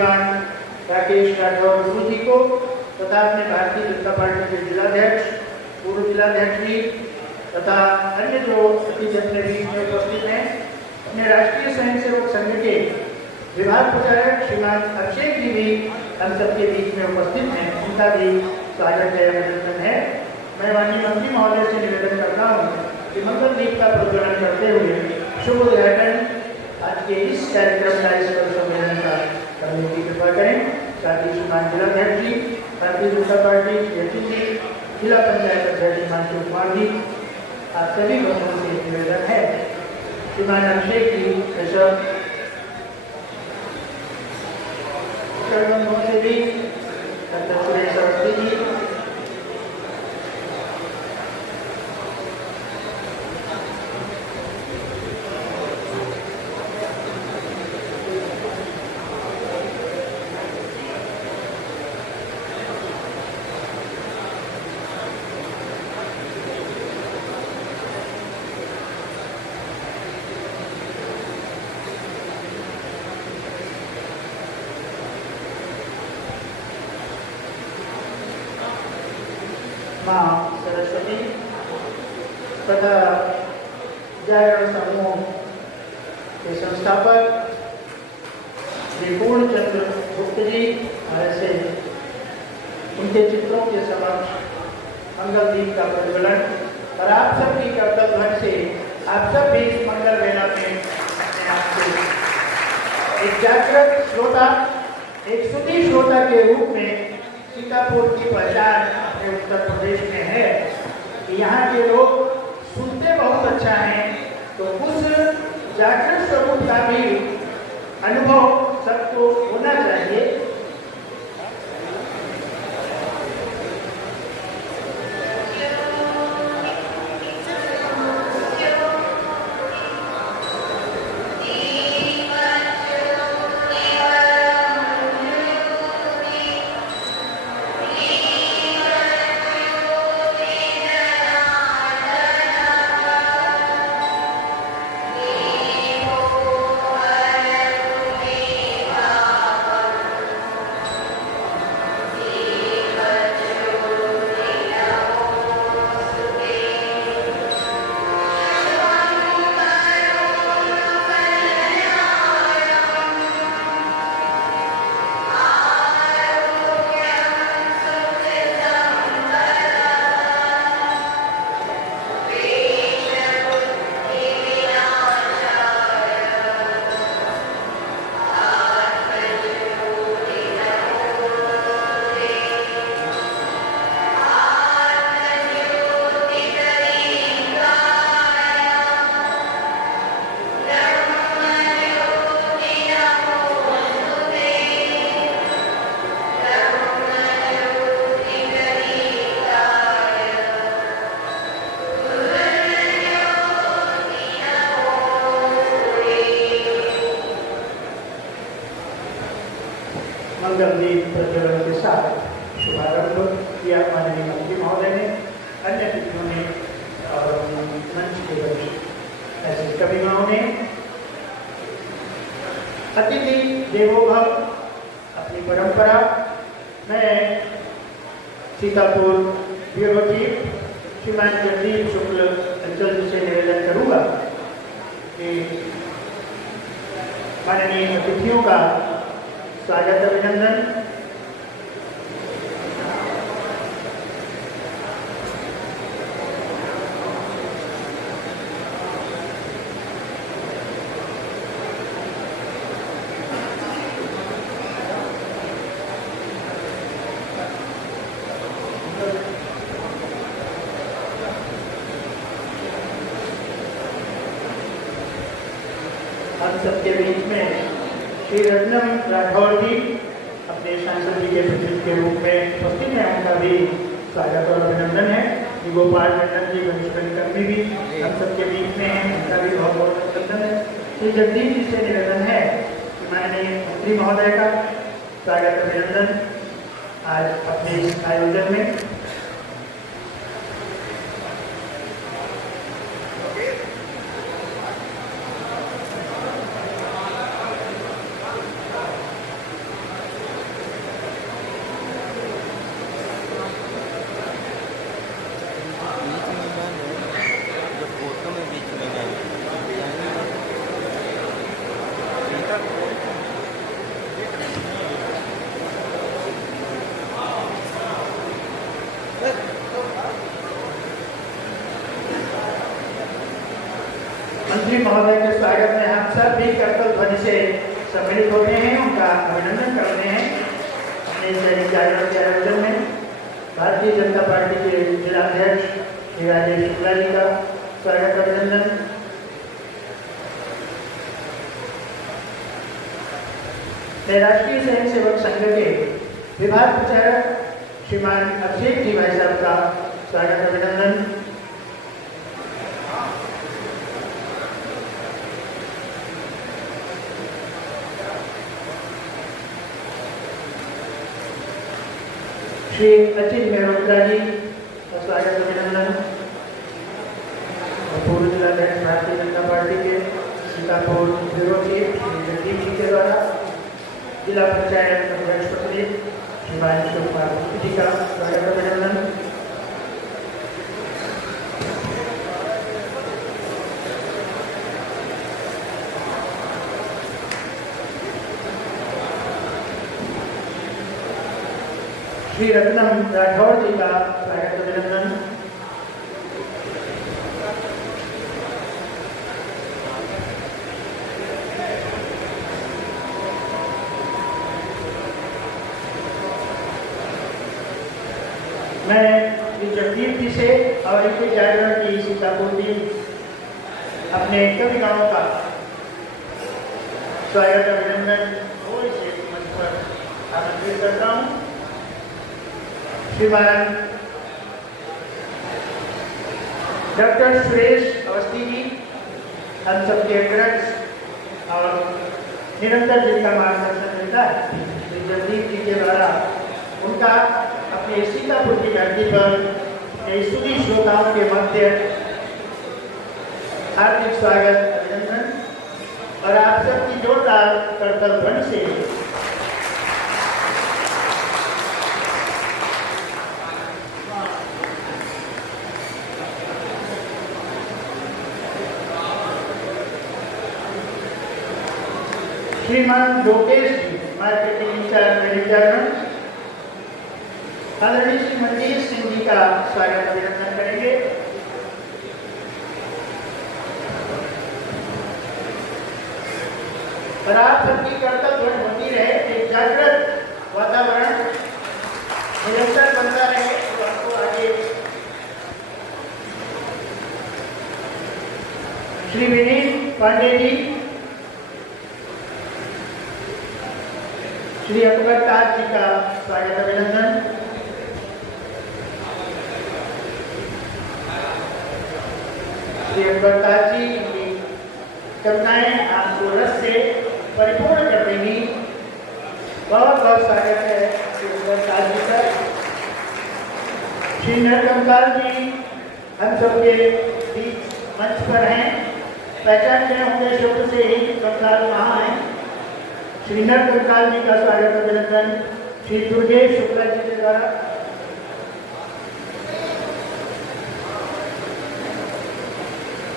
राकेश राठौर गुरु जी को तथा अपने भारतीय जनता पार्टी के जिलाध्यक्ष, पूर्व जिलाध्यक्ष जी तथा अन्य जो अतिथि अपने बीच में उपस्थित हैं, अपने राष्ट्रीय स्वयंसेवक संघ के विभाग प्रचारक श्रीमान अभिषेक जी भी हम सबके बीच में उपस्थित हैं, उनका भी स्वागत है, अभिनंदन है। मैं माननीय मंत्री महोदय से निवेदन करता हूँ कि मंगल दीप का प्रज्वलन करते हुए शुभ उद्घाटन आज के इस कार्यक्रम का, इस सम्मेलन का करने की कृपा करें। साथ ही श्रीमान जिलाध्यक्ष जी, भारतीय जनता पार्टी जयपुर जी, जिला पंचायत अध्यक्ष श्रीमान शिव कुमार जी, आप सभी लोगों से निवेदन है श्रीमान अभिषेक जी से भी डॉक्टर सुरेश अवस्थी जी, माँ सरस्वती तथा जागरण समूह के संस्थापक श्री पूर्ण चंद्र गुप्त जी से उनके चित्रों के समक्ष मंगल दीप का प्रज्वलन और आप सब की कर्तव्य से आप सब भी इस मंगल वेला में अपने आप को एक जागृत श्रोता, एक सुधी श्रोता के रूप में सीतापुर की पहचान अपने उत्तर प्रदेश में है कि यहाँ के लोग सुनते बहुत अच्छा हैं, तो उस जागृत स्वरूप का भी अनुभव सबको होना चाहिए। मंगल दीप प्रज्वलन के साथ शुभारंभ किया माननीय मंत्री महोदय ने, अन्य अतिथियों ने और मंच के वरिष्ठ ऐसे कविमाओं ने। अतिथि देवो भव अपनी परंपरा, मैं सीतापुर ब्यूरो चीफ श्रीमान जगदीप शुक्ल अंचल जी से निवेदन करूंगा कि माननीय अतिथियों का स्वागत, अभिनंदन। हम सबके बीच में श्री रत्नम राठौर जी अपने सांसद जी के प्रतिनिधि के रूप में उपस्थित हैं, उनका भी स्वागत और अभिनंदन है। श्री गोपाल टंडन जी वरिष्ठ कर्मी भी हम सबके बीच में हैं, उनका भी बहुत बहुत अभिनंदन है। श्री जगदीप जी से निवेदन है कि माननीय मंत्री महोदय का स्वागत अभिनंदन आज अपने इस आयोजन में। महोदय के स्वागत में हम सब भी करतल ध्वनि से सम्मिलित होते हैं, उनका अभिनंदन करते हैं। अपने दैनिक जागरण के आयोजन में भारतीय जनता पार्टी के जिला अध्यक्ष श्री राजेश शुक्ला जी का स्वागत अभिनंदन। मैं राष्ट्रीय स्वयं सेवक संघ के विभाग प्रचारक श्रीमान अभिषेक जी भाई साहब का स्वागत अभिनंदन। श्री अचित मेहरोत्रा जी का स्वागत अभिनंदन। पूर्व जिलाध्यक्ष भारतीय जनता पार्टी के सीतापुर ब्यूरो चीफ श्री जगदीप जी के द्वारा जिला पंचायत अध्यक्ष पत्नी श्रीमान शिवकुमार जी का स्वागत अभिनंदन। श्री रत्नम राठौर जी का स्वागत अभिनंदन। मैं श्री जगदीप जी से और इनके जागरण की सीतापुर टीम अपने कवि गाँव का स्वागत अभिनंदन और इसे मंच पर आमंत्रित करता हूँ। श्रीमान डॉक्टर सुरेश अवस्थी जी, हम सबके अग्रज और निरंतर जिनका मार्गदर्शन मिलता है, श्री जगदीप जी के द्वारा उनका अपने सीतापुर की धरती पर स्तुति श्रोताओं के मध्य हार्दिक स्वागत अभिनंदन और आप सबकी जोरदार करतल ध्वनि से श्रीमान लोकेश जी, मार्केटिंग इंचार्ज मैनेजर, आदरणीय श्री मनजीत सिंह जी का स्वागत अभिनंदन करेंगे। और आप सबकी कर्तव्य होती रहे, एक जागृत वातावरण निरंतर बनता रहे तो आपको आगे। श्री विनीत पांडे जी, श्री अकबर ताज जी का स्वागत अभिनंदन। श्री अकबर ताज जी की कविताएं आपको रस से परिपूर्ण कर देंगी। बहुत बहुत स्वागत है श्री अकबर ताज जी का। श्री नरकंकाल जी हम सबके बीच मंच पर हैं, पहचान गए होंगे शब्द से ही कंकाल वहाँ हैं। श्री नरकंकाल जी का स्वागत अभिनंदन श्री दुर्गेश शुक्ला जी के द्वारा।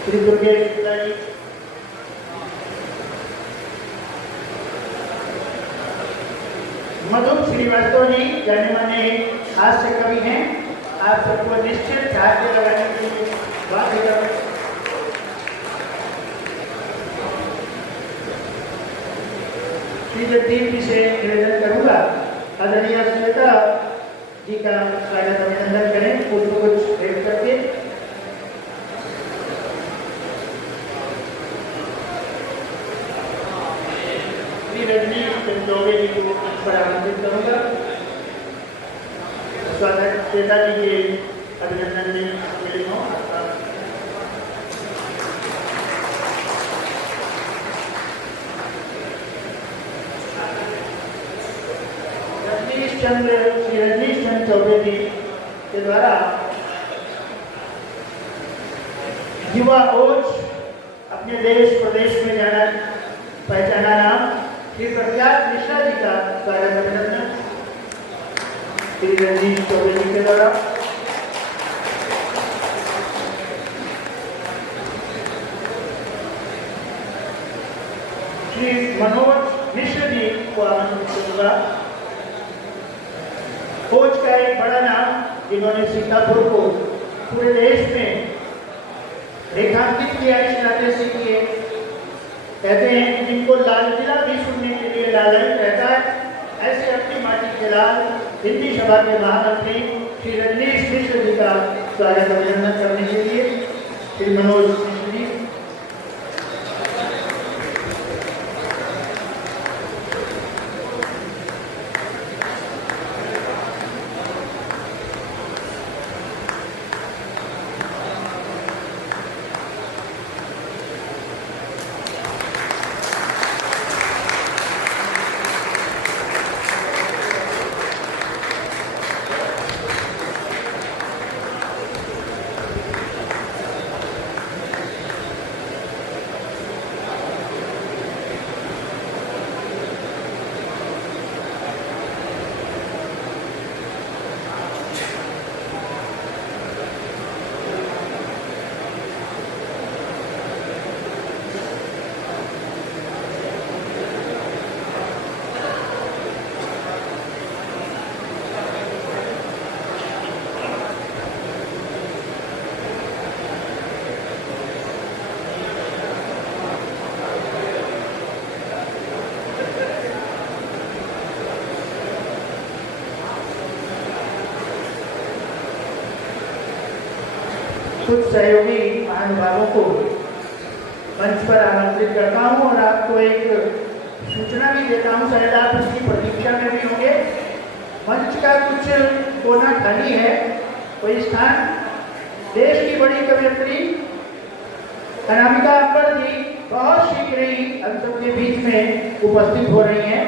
श्री दुर्गेश शुक्ला जी, मधु श्रीवास्तव जी जाने माने हास्य कवि हैं, आप सबको निश्चित हास्य लगाने के लिए बात करें। श्री जगदीप जी से निवेदन करूंगा, आदरणीय श्वेता जी का स्वागत अभिनंदन करें पुष्प कुछ भेंट करके। श्री रजनीश चंदोगे जी को पर आमंत्रित करूंगा। स्वागत श्वेता जी के अभिनंदन में सम्मिलित हों। श्री रजनीश चंद्र चौबे जी के द्वारा युवा कोच अपने देश प्रदेश में जाना पहचाना नाम श्री प्रख्यात मिश्रा जी का स्वागत अभिनंदन श्री रजनीश चौबे जी के द्वारा। श्री मनोज मिश्र जी को आमंत्रित करूंगा। कोच का एक बड़ा नाम जिन्होंने सीतापुर को पूरे देश में रेखांकित किया इस नाते से किए। कहते हैं कि जिनको लाल किला भी सुनने के लिए लालच रहता है, ऐसे अपनी माटी के लाल हिंदी सभा के महामंत्री श्री रजनीश मिश्र जी का स्वागत अभिनंदन करने के लिए श्री मनोज मिश्र जी। कुछ सहयोगी महानुभावों को मंच पर आमंत्रित करता हूं और आपको एक सूचना भी देता हूं, शायद आप उसकी प्रतीक्षा में भी होंगे। मंच का कुछ कोना खाली है, कोई स्थान। देश की बड़ी कवयित्री अनामिका अंबर जी बहुत शीघ्र ही हम सबके बीच में उपस्थित हो रही हैं,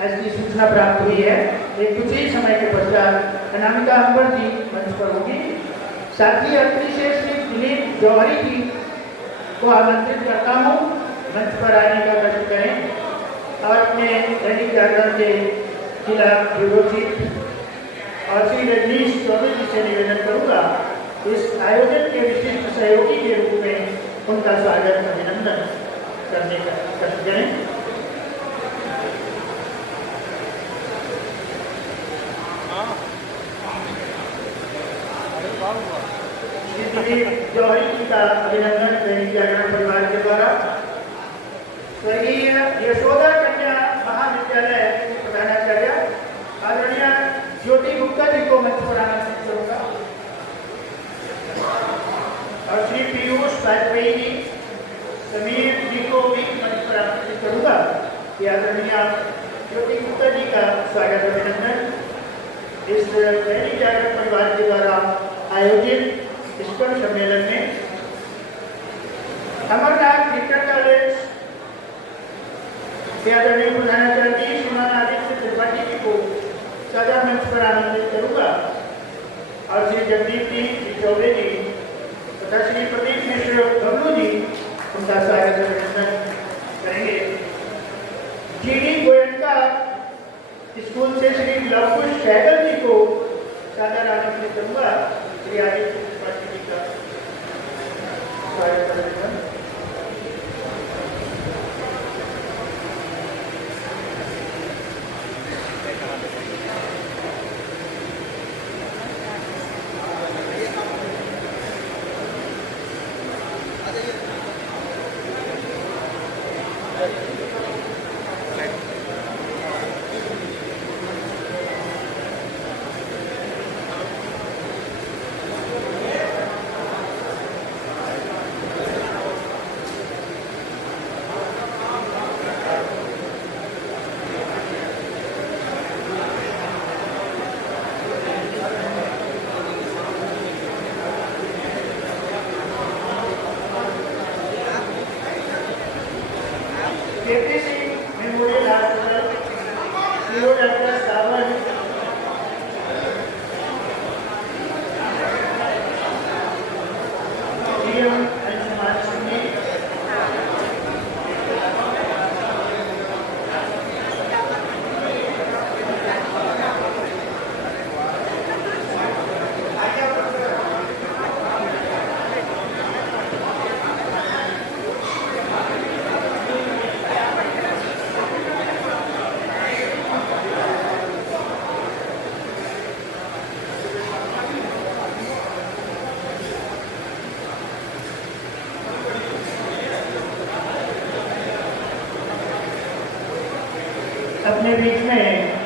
ऐसी सूचना प्राप्त हुई है। एक कुछ ही समय के पश्चात अनामिका अंबर जी मंच पर होगी। साथ ही अत्रि से श्री दिलीप जौहरी जी को आमंत्रित करता हूँ, मंच पर आने का कष्ट करें और अपने दैनिक जागरण के जिला ब्यूरो चीफ और श्री रजनीश चौधरी जी से निवेदन करूँगा इस आयोजन के विशिष्ट सहयोगी के रूप में उनका स्वागत अभिनंदन करने का कष्ट करें। जौहरी जी का अभिनंदन दैनिक जागरण परिवार के द्वारा स्वर्गीय यशोदा कन्या महाविद्यालय प्रधानाचार्य आदरणीय ज्योति गुप्ता जी को मंच पर आमंत्रित करूंगा और श्री पीयूष वाजपेयी जी समीर जी को भी मंच पर आमंत्रित करूंगा। कि आदरणीय ज्योति गुप्ता जी का स्वागत अभिनंदन इस दैनिक जागरण परिवार के द्वारा आयोजित स्कूल सम्मेलन में अमरनाथ क्रिकेट कॉलेज के आदरणीय प्रधानाचार्य श्रीमान आदित्य त्रिपाठी जी को सदा मंच पर आमंत्रित करूंगा और श्री जगदीप जी, श्री चौबे जी तथा श्री प्रदीप मिश्र बबलू जी उनका स्वागत अभिनंदन करेंगे। जीडी गोयनका स्कूल से श्री लवकुश सहगल जी को सादर आमंत्रित करूंगा। श्री आदित्य त्रिपाठी जी का स्वागत करेंगे।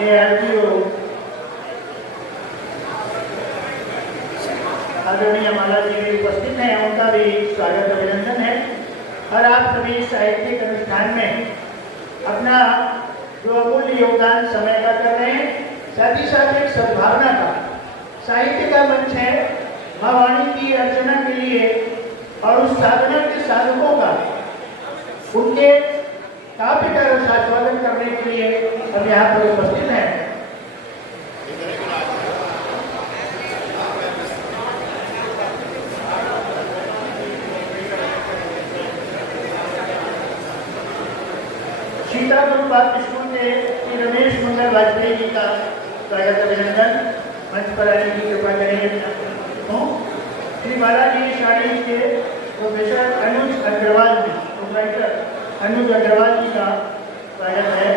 ARTO आदरणीय माला जी भी उपस्थित हैं, उनका भी स्वागत अभिनंदन है। और आप सभी साहित्यिक अनुष्ठान में अपना जो अमूल्य योगदान समय का कर रहे हैं, साथ ही साथ एक सद्भावना का साहित्य का मंच है, माँ वाणी की अर्चना के लिए और उस साधना के साधकों का उनके काव्य का रसास्वादन करने के लिए हम यहाँ पर उपस्थित हैं। सीतापुर पार्क स्कूल के श्री रमेश मंगल वाजपेयी जी का स्वागत अभिनंदन, मंच पर आने की कृपा करें। श्री बालाजी साड़ी के प्रोफेसर अनुज अग्रवाल जी, प्रोफेसर अनुज अग्रवाल जी का स्वागत है,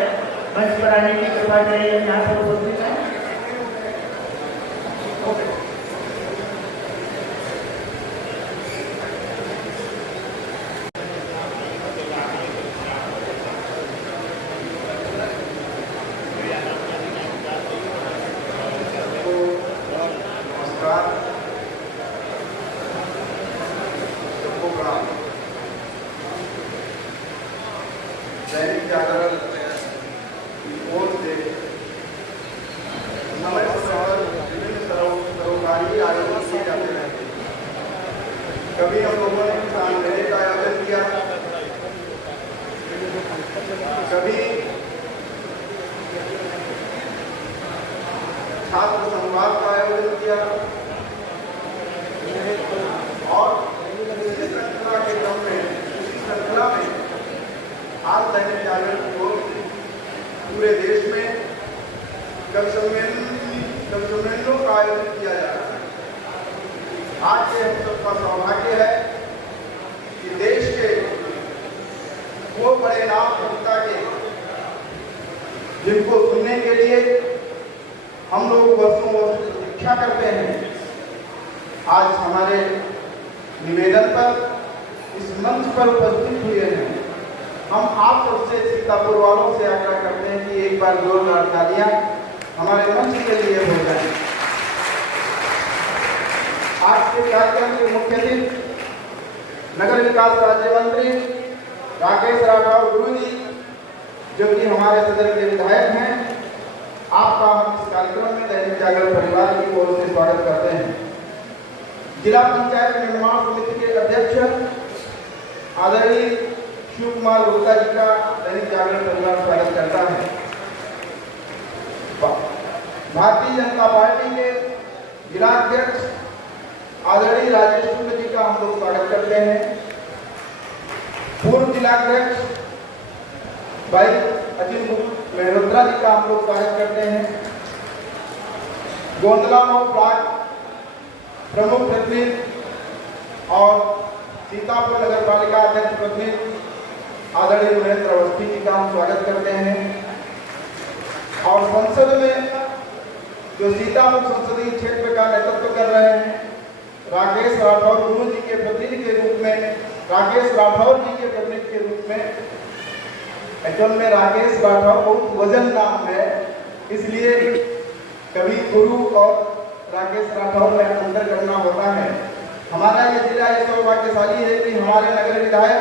मंच पर आने की कृपा करें, यहाँ पर उपस्थित हैं। दैनिक जागरण की ओर से समय पर विभिन्न सरोकारी आयोजन किए जाते रहते हैं। कभी हम लोगों ने किसान मेले का आयोजन किया, कभी छात्र संवाद का आयोजन किया और इसी श्रृंखला के क्रम में, इसी श्रृंखला में आज दैनिक जागरण की ओर से पूरे देश में कवि सम्मेलनों का आयोजन किया जा रहा है। आज ये हम सबका सौभाग्य है कि देश के वो बड़े नाम कविता के जिनको सुनने के लिए हम लोग वर्षों वर्षों प्रतीक्षा करते हैं, आज हमारे निवेदन पर इस मंच पर उपस्थित हुए हैं। हम आप सबसे सीतापुर वालों से आग्रह करते हैं कि एक बार जोरदार तालियां हमारे मंच के लिए हो जाए। आज के कार्यक्रम के मुख्य अतिथि नगर विकास राज्य मंत्री राकेश राठौर गुरु जी, जो कि हमारे सदर के विधायक हैं, आपका हम इस कार्यक्रम में दैनिक जागरण परिवार की ओर से स्वागत करते हैं। जिला पंचायत निर्माण समिति के अध्यक्ष आदरणीय शिव कुमार गुप्ता जी का दैनिक जागरण परिवार स्वागत करता है। भारतीय जनता पार्टी के जिलाध्यक्ष आदरणीय राजेश शुक्ल जी का हम लोग स्वागत करते हैं। पूर्व जिलाध्यक्ष भाई अजित मेहरोत्रा जी का हम लोग स्वागत करते हैं। गोंदला मऊ ब्लॉक प्रमुख प्रतिनिधि और सीतापुर नगर पालिका अध्यक्ष प्रतिनिधि आदरणीय महेंद्र अवस्थी जी का हम स्वागत करते हैं। और संसद में जो सीतापुर संसदीय क्षेत्र का नेतृत्व कर रहे हैं, राकेश राठौर गुरु जी के प्रतिनिधि के रूप में, राकेश राठौर जी के प्रतिनिधि के रूप में, एक्चुअल में राकेश राठौर बहुत वजन नाम है, इसलिए कभी गुरु और राकेश राठौर में अंतर करना होता है। हमारा ये जिला ये सौभाग्यशाली है कि हमारे नगर विधायक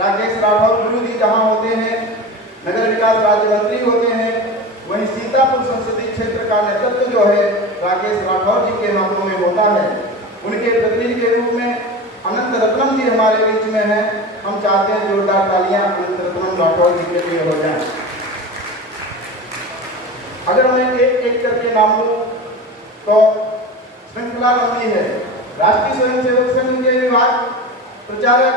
राकेश राठौर गुरु जी जहाँ होते हैं, नगर विकास राज्य मंत्री होते हैं, वहीं सीतापुर संसदीय क्षेत्र का नेतृत्व जो है राकेश राठौर जी के हाथों में होता है। उनके प्रतिनिधि के रूप में अनंत रत्नम जी हमारे बीच में हैं। हम चाहते हैं जोरदार तालियां अनंत रत्नम राठौर जी के लिए हो जाए। अगर मैं एक एक करके नाम लूं तो श्रृंखला लंबी है। राष्ट्रीय स्वयंसेवक संघ के विभाग प्रचारक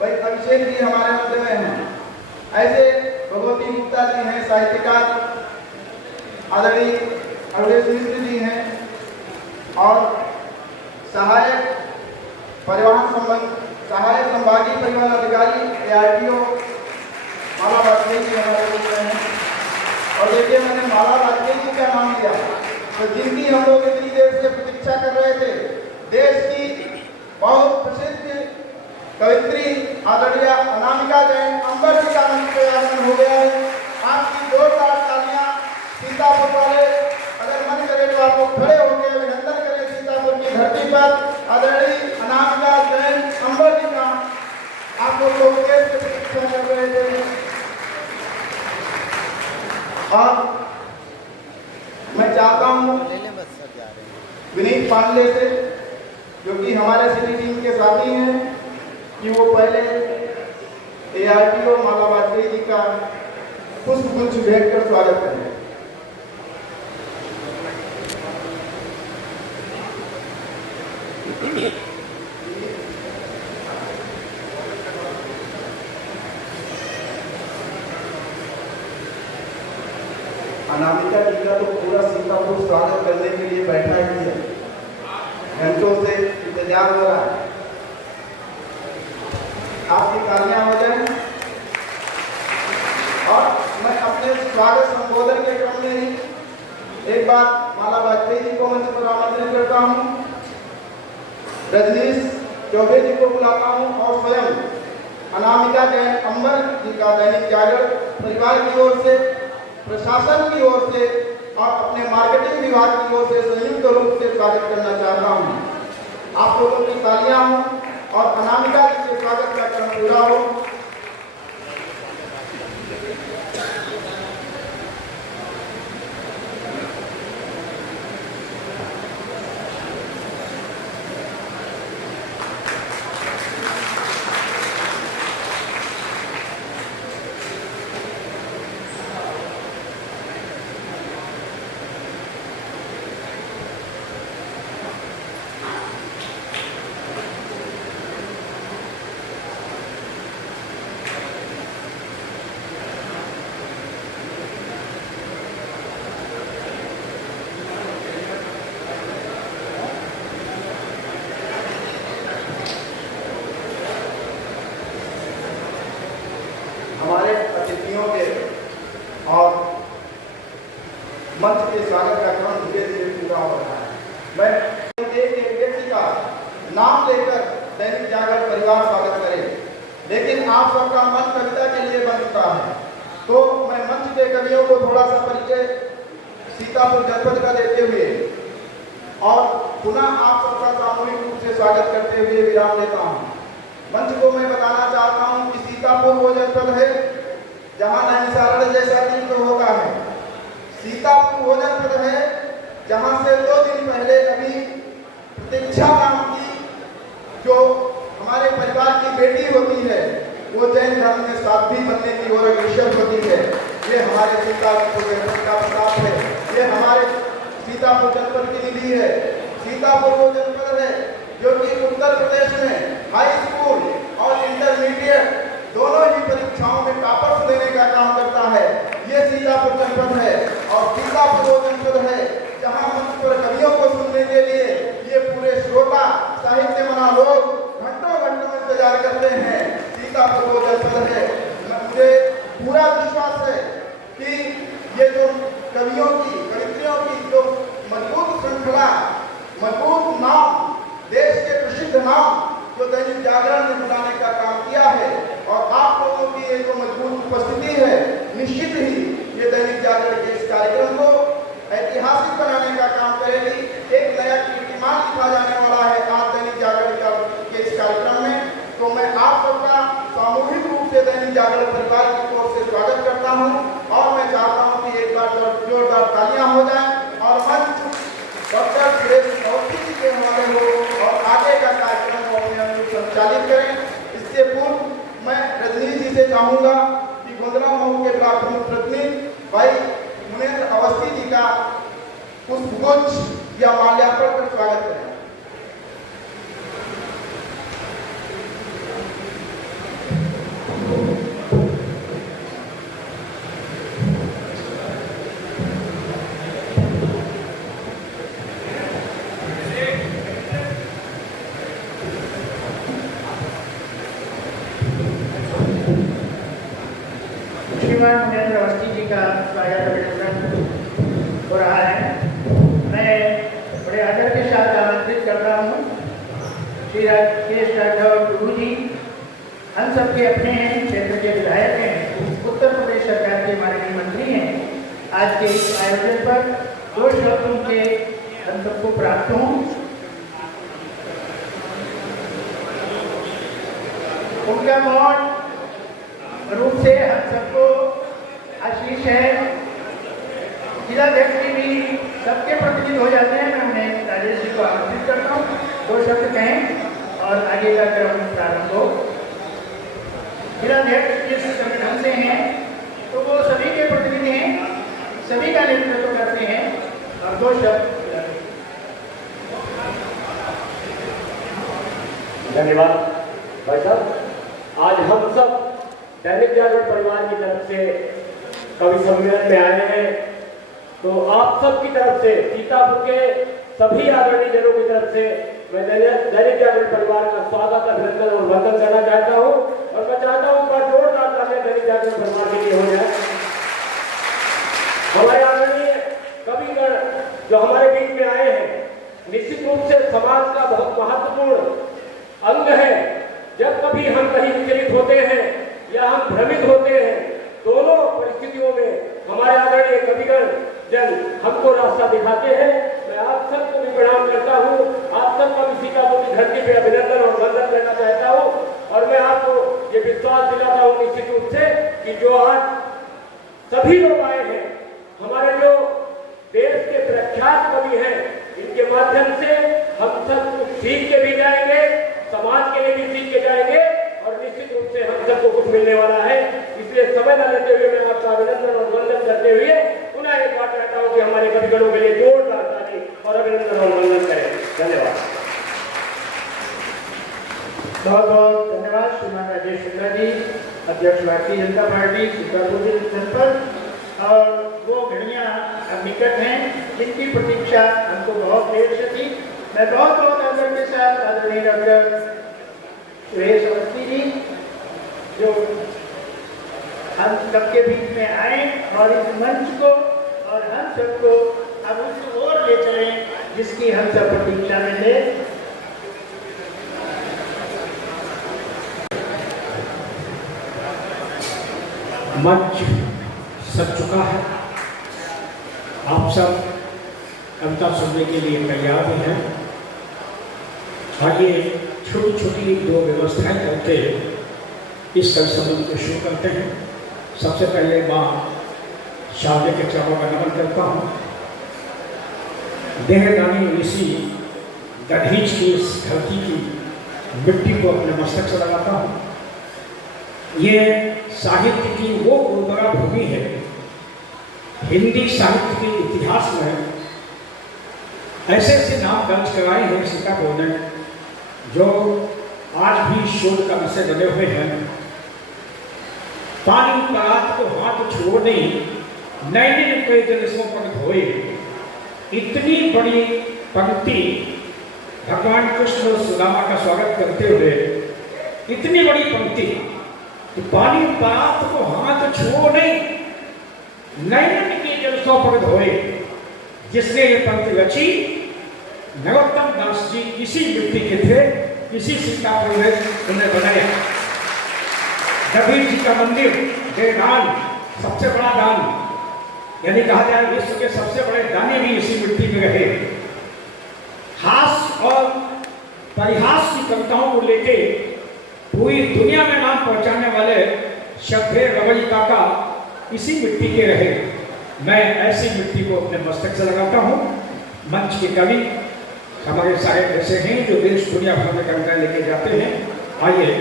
भाई अभिषेक जी हमारे मध्य में हैं। ऐसे भगवती गुप्ता जी हैं, साहित्यकार आदरणीय अवधेश मिश्र जी हैं, और सहायक संभागीय परिवहन अधिकारी ARTO माला वाजपेयी जी हमारे बीच में हैं। और देखिए, मैंने माला वाजपेयी जी का नाम लिया तो जिनकी हम लोग इतनी देर से प्रतीक्षा कर रहे थे, देश की बहुत प्रसिद्ध कवित्री आदरणीय अनामिका जैन अंबर जी का मंच पे आगमन हो गया है। आपकी जोरदार तालियां सीतापुर वाले अगर मन करे तो आप लोग खड़े होकर अभिनंदन करें सीतापुर की धरती पर आदरणीय अनामिका जैन अंबर जी का। आप लोग स्टेज पे प्रतीक्षा कर रहे थे और मैं चाहता हूँ विनीत पांडे से, जो कि हमारे सिटी टीम के साथी हैं, कि वो पहले ARTO माला वाजपेयी जी का पुष्पगुच्छ भेंट कर स्वागत करें। अनामिका जी का तो पूरा सीतापुर स्वागत करने के लिए बैठा ही है, घंटों से इंतजार हो रहा है। आपकी तालियां हो जाए। और मैं अपने स्वागत संबोधन के क्रम में ही एक बार माला वाजपेयी जी को मंच पर आमंत्रित करता हूं, रजनीश चौबे जी को बुलाता हूं और स्वयं अनामिका जैन अंबर जी का दैनिक जागरण परिवार की ओर से, प्रशासन की ओर से और अपने मार्केटिंग विभाग की ओर से संयुक्त रूप से स्वागत करना चाहता हूं। आप लोगों की तालियां हों और अनामिका जी के स्वागत का क्रम पूरा हो। हमारे अतिथियों के और मंच के स्वागत का क्रम धीरे धीरे पूरा हो रहा है। मैं एक व्यक्ति का नाम लेकर दैनिक जागरण परिवार स्वागत करे, लेकिन आप सबका मन कविता के लिए बन चुका है, तो मैं मंच के कवियों को थोड़ा सा परिचय सीतापुर जनपद का देते हुए और पुनः आप सबका सामूहिक रूप से स्वागत करते हुए विराम लेता हूँ। मंच को मैं बताना चाहता हूं कि सीतापुर वो जनपद है जहां नैमिषारण्य जैसा तीर्थ होगा है। सीतापुर वो जनपद है जहां से 2 दिन पहले अभी प्रतीक्षा नाम की जो हमारे परिवार की बेटी होती है, वो जैन धर्म में साध्वी बनने की ओर अग्रसर होती है। ये हमारे सीतापुर जनपद का प्रताप है, ये हमारे सीतापुर जनपद की निधि है। सीतापुर वो जनपद है जो कि उत्तर प्रदेश में हाई स्कूल और इंटरमीडिएट दोनों ही परीक्षाओं में टॉपर्स देने का काम करता है। ये सीतापुर जनपद है और सीतापुर वो जनपद है जहां मंच पर कवियों को सुनने के लिए ये पूरे श्रोता साहित्य मना लोग घंटों घंटों इंतजार करते हैं। सीतापुर वो जनपद है। मुझे पूरा विश्वास है कि ये जो कवियों की कवित्रियों की जो मजबूत श्रृंखला, मजबूत नाम, देश के प्रसिद्ध नाम जो दैनिक जागरण ने बुलाने का काम किया है, और आप लोगों की ये जो मजबूत उपस्थिति है, निश्चित ही ये दैनिक जागरण के इस कार्यक्रम को ऐतिहासिक बनाने का काम करेगी। एक नया कीर्तिमान लिखा जाने वाला है आज दैनिक जागरण के इस कार्यक्रम में। तो मैं आप सबका सामूहिक रूप से दैनिक जागरण परिवार की ओर से स्वागत करता हूँ और मैं चाहता हूँ कि एक बार जोरदार तालियां हो जाएं और मंच डॉक्टर सुरेश अवस्थी जी के हमारे हो और आगे का कार्यक्रम को अपने अनुरूप संचालित करें। इससे पूर्व मैं रजनीश जी से चाहूँगा कि गोंदला मऊ के ब्लॉक प्रमुख प्रतिनिधि भाई मुनेन्द्र अवस्थी जी का पुष्पगुच्छ या माल्यार्पण कर स्वागत करें। श्रीमान मुनेन्द्र अवस्थी जी का स्वागत अभिनंदन हो रहा है। मैं बड़े आदर के साथ आमंत्रित कर रहा हूँ श्री राकेश राठौर गुरु जी, हम सबके अपने हैं, क्षेत्र के विधायक हैं, उत्तर प्रदेश सरकार के माननीय मंत्री हैं। आज के इस बजने पर दो शब्दों के हम सबको प्राप्त हों। उनका मौन रूप से हम सबको आशीष है। जिलाध्यक्ष जी भी सबके प्रतिनिधि हो जाते हैं। मैं उन्हें राजेश जी को आमंत्रित करता हूँ, दो शब्द कहें और आगे का क्रम प्रारंभ हो। जिलाध्यक्ष जिस संगठन से हैं तो वो सभी के प्रतिनिधि हैं, सभी का नेतृत्व करते हैं और दो शब्द। धन्यवाद भाई साहब। आज हम सब दैनिक जागरण परिवार की तरफ से कवि सम्मेलन में आए हैं, तो आप सब की तरफ से, सीतापुर के सभी आदरणीय जनों की तरफ से मैं दैनिक जागरण परिवार का स्वागत, अभिनंदन और वंदन करना चाहता हूँ। और मैं चाहता हूँ कि जोरदार तालियां दैनिक जागरण परिवार के लिए हो जाए। हमारे आदरणीय कविगण जो हमारे बीच में आए हैं, निश्चित रूप से समाज का बहुत महत्वपूर्ण अंग है। जब कभी हम कहीं विचलित होते हैं या हम भ्रमित होते हैं, दोनों परिस्थितियों में हमारे आदरणीय कविगण जन हमको रास्ता दिखाते हैं। मैं आप सबको भी प्रणाम करता हूँ, आप सबका भी सीतापुर की धरती पे अभिनंदन और वंदन करना चाहता हूँ। और मैं आपको ये विश्वास दिलाता हूँ निश्चित रूप से कि जो आज सभी लोग आए हैं, हमारे जो देश के प्रख्यात कवि हैं, इनके माध्यम से हम सब कुछ सीख के भी जाएंगे, समाज के लिए भी सीख के जाएंगे और निश्चित रूप से हम सबको कुछ मिलने वाला है। इसलिए समय न लेते हुए मैं आपका अभिनंदन और वंदन करते हुए पुनः एक बात कहता हूँ कि हमारे कविगणों के लिए जोरदार ताली और अभिनंदन और वंदन करें। धन्यवाद। बहुत बहुत धन्यवाद श्रीमान राजेश शुक्ला जी, अध्यक्ष भारतीय जनता पार्टी सीतापुर जनपद। और वो घड़ियाँ अब निकट हैं जिनकी प्रतीक्षा हमको बहुत देर से थी। मैं बहुत बहुत आदर के साथ आदरणीय डॉक्टर सुरेश अवस्थी जी जो हम सबके बीच में आए और इस मंच को और हम सबको अब उस ओर ले चलें जिसकी हम सब प्रतीक्षा में थे। मंच सज चुका है, आप सब कविता सुनने के लिए तैयार भी हैं। आइए छोटी छोटी दो व्यवस्थाएं करके इस कवि सम्मेलन को शुरू करते हैं। सबसे पहले माँ शारदे के चरणों का नमन करता हूँ। देहदानी ऋषि गणेश की इस धरती की मिट्टी को अपने मस्तक से लगाता हूँ। ये साहित्य की वो उर्वरा भूमि है, हिंदी साहित्य के इतिहास में ऐसे ऐसे नाम दर्ज कराए हैं सीतापुर ने जो आज भी शोध का विषय बने हुए हैं। पानी परात को हाथ छोड़ने नैने कई जलसों पर धोए, इतनी बड़ी पंक्ति भगवान कृष्ण और सुदामा का स्वागत करते हुए, इतनी बड़ी पंक्ति कि पानी परात को हाथ छोड़ने नैने के जलसों पर धोए। जिसने ये पंक्ति रची नरोत्तम दास जी इसी मिट्टी के थे, इसी सीतापुर में उन्हें बनाया। कबीर जी का मंदिर देवदान सबसे बड़ा दान, यानी कहा जाए विश्व के सबसे बड़े दानी भी इसी मिट्टी में रहे। हास्य और परिहास की कविताओं को लेके पूरी दुनिया में नाम पहुंचाने वाले श्रद्धेय रवि काका इसी मिट्टी के रहे। मैं ऐसी मिट्टी को अपने मस्तक से लगाता हूँ। मंच के कवि हमारे साहेब ऐसे हैं जो देश दुनिया भर में कविताएं लेके जाते हैं। आइए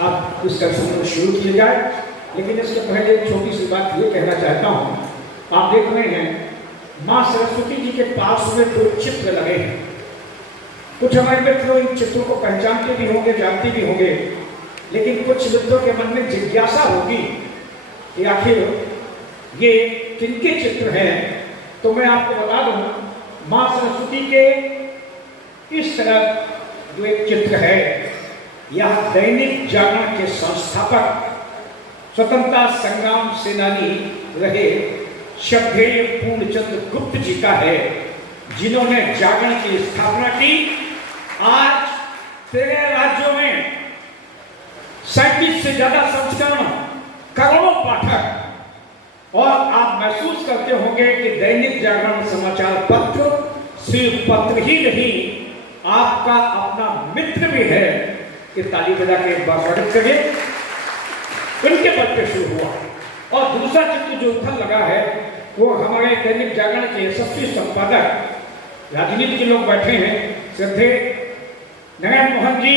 अब इस कार्यक्रम शुरू किया जाए, लेकिन इससे पहले एक छोटी सी बात ये कहना चाहता हूँ। आप देख रहे हैं माँ सरस्वती जी के पास में दो चित्र लगे हैं। कुछ हमारे मित्र इन चित्रों को पहचानते भी होंगे, जानते भी होंगे, लेकिन कुछ मित्रों के मन में जिज्ञासा होगी कि आखिर ये किनके चित्र हैं। तो मैं आपको बता दूं, माँ सरस्वती के इस तरह जो एक चित्र है, यह दैनिक जागरण के संस्थापक, स्वतंत्रता संग्राम सेनानी रहे श्रद्धेय पूर्णचंद्र गुप्त जी का है, जिन्होंने जागरण की स्थापना की। आज 13 राज्यों में 37 से ज्यादा संस्करण, करोड़ों पाठक और आप महसूस करते होंगे कि दैनिक जागरण समाचार पत्र सिर्फ पत्र ही नहीं, आपका अपना मित्र भी है। कि ताली बजा के एक बार स्वागत करें। उनके पद पे शुरू हुआ। और दूसरा चित्र जो उथल लगा है वो हमारे दैनिक जागरण के यशस्वी संपादक, राजनीति के लोग बैठे हैं, श्रद्धेय नारायण मोहन जी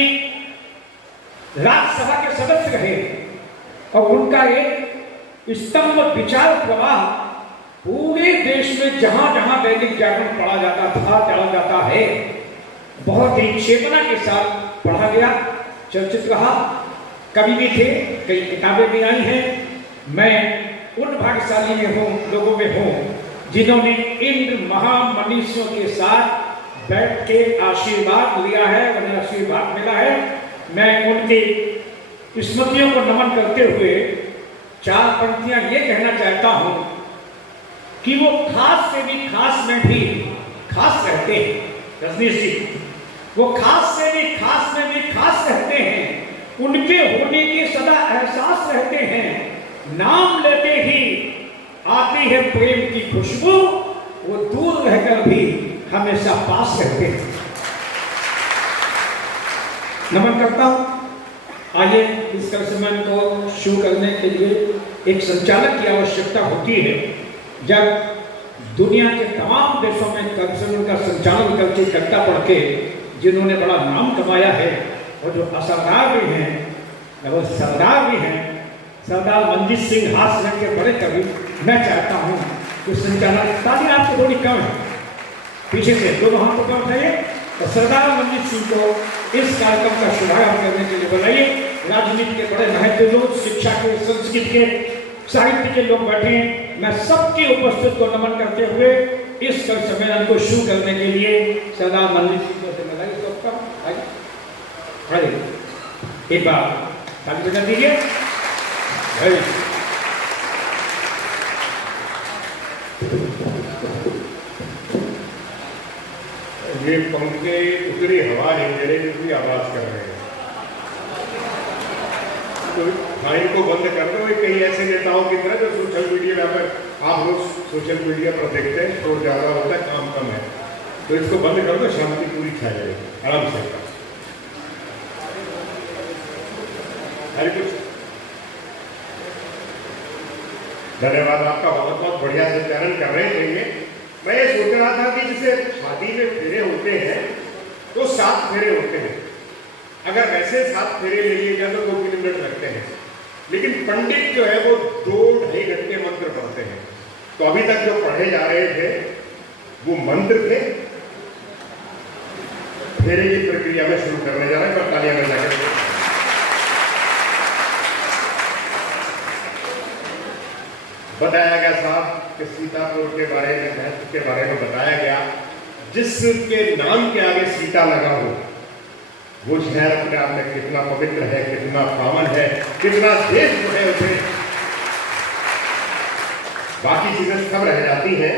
राज्यसभा के सदस्य रहे और उनका एक स्तंभ विचार प्रवाह पूरे देश में जहां जहां दैनिक जागरण पढ़ा जाता था, चला जाता है, बहुत ही चेतना के साथ पढ़ा गया, चर्चित रहा। कवि भी थे, कई किताबें भी आई हैं। मैं उन भाग्यशाली में हूँ, लोगों में हूँ जिन्होंने इन महामनीषियों के साथ बैठ के आशीर्वाद लिया है, उन्हें आशीर्वाद मिला है। मैं उनकी स्मृतियों को नमन करते हुए 4 पंक्तियां ये कहना चाहता हूं कि वो खास से भी खास में भी खास रहते हैं। रजनीश जी, वो खास से भी खास में भी खास रहते हैं। उनके होने के सदा एहसास रहते हैं। नाम लेते ही आती है प्रेम की खुशबू, वो दूर रहकर भी हमेशा पास रहते हैं। नमन करता हूं। आइए इस कार्यक्रम को शुरू करने के लिए एक संचालक की आवश्यकता होती है। जब दुनिया के तमाम देशों में कार्यक्रम का संचालन करके करता पढ़ के जिन्होंने बड़ा नाम कमाया है और जो असरदार भी हैं और सरदार भी हैं, सरदार मंजीत सिंह हास्य के बड़े कवि, मैं चाहता हूँ कि संचालक, ताली आपको थोड़ी कम है, पीछे से दोनों हाथ को कम उठाइए और सरदार मंजीत सिंह को इस कार्यक्रम का शुभारंभ करने के लिए बुलाइए। राजनीति के बड़े महत्व लोग, शिक्षा के, संस्कृति के, साहित्य के लोग बैठे हैं। मैं सबकी उपस्थिति को नमन करते हुए इस कवि सम्मेलन को शुरू करने के लिए सरदार मंजीत सिंह को जिम्मेदारी सौंपता हूं। आइए एक बार ताली बजा दीजिए। ये पंखे उतरी हवा नहीं दे रही, उसकी आवाज कर रहे हैं। तो फाइन को बंद कर दो। कई ऐसे नेताओं की तरह जो सोशल मीडिया पर, आप लोग सोशल मीडिया पर देखते हैं, शोर ज्यादा होता है, काम कम है, तो इसको बंद कर दो, शांति पूरी छा जाएगी आराम से। हरे कुछ धन्यवाद आपका, बहुत बहुत बढ़िया से चरण कर रहे थे। मैं ये सोच रहा था कि जैसे शादी में फेरे होते हैं तो 7 फेरे होते हैं। अगर वैसे 7 फेरे ले लिए जाए तो 2 मिनट लगते हैं, लेकिन पंडित जो है वो 2-2.5 घंटे मंत्र पढ़ते हैं। तो अभी तक जो पढ़े जा रहे थे वो मंत्र थे। फेरे की प्रक्रिया में शुरू करने जा रहे हैं। तालियां बजाकर बताया गया साहब कि सीतापुर के बारे में, महत्व के बारे में बताया गया। जिसके नाम के आगे सीता लगा हो वो शहर अपने आप में कितना पवित्र है, कितना पावन है, कितना देश जो है उसे, बाकी चीजें सब रह जाती हैं।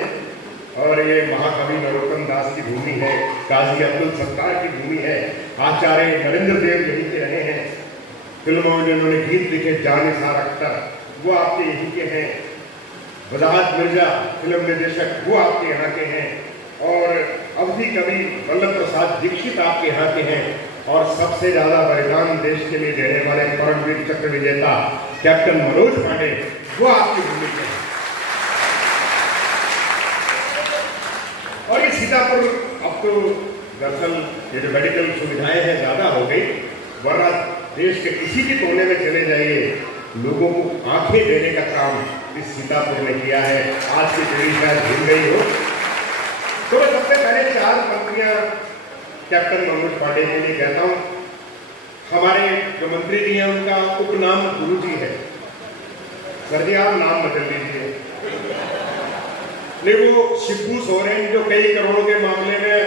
और ये महाकवि नरोत्तम दास की भूमि है, काजी अब्दुल सत्तार की भूमि है, आचार्य नरेंद्र देव यहीं के रहे हैं। फिल्मों में जिन्होंने गीत लिखे, जान निसार अख्तर, वो आपके यहीं के हैं। वजाहत मिर्जा फिल्म निर्देशक, वो आपके यहाँ के हैं। और अवधि कवि वल्लभ प्रसाद दीक्षित आपके यहाँ के हैं। और सबसे ज्यादा बलिदान देश के लिए देने वाले परमवीर चक्र विजेता कैप्टन मनोज पांडे, वो आपकी भूमि के हैं। और ये सीतापुर अब तो दरअसल ये जो मेडिकल सुविधाएं हैं ज्यादा हो गई, वरना देश के किसी भी कोने में चले जाइए, लोगों को आंखें देने का काम इस सीतापुर ने किया है। आज की पीढ़ी शायद भूल गई हो। तो मैं सबसे पहले 4 पंक्तियां कैप्टन मनोज पांडे के लिए कहता हूं। हमारे जो मंत्री जी हैं उनका उपनाम गुरु जी है। सर जी आप नाम बदल लीजिए। नहीं, वो शिबू सोरेन जो कई करोड़ों के मामले में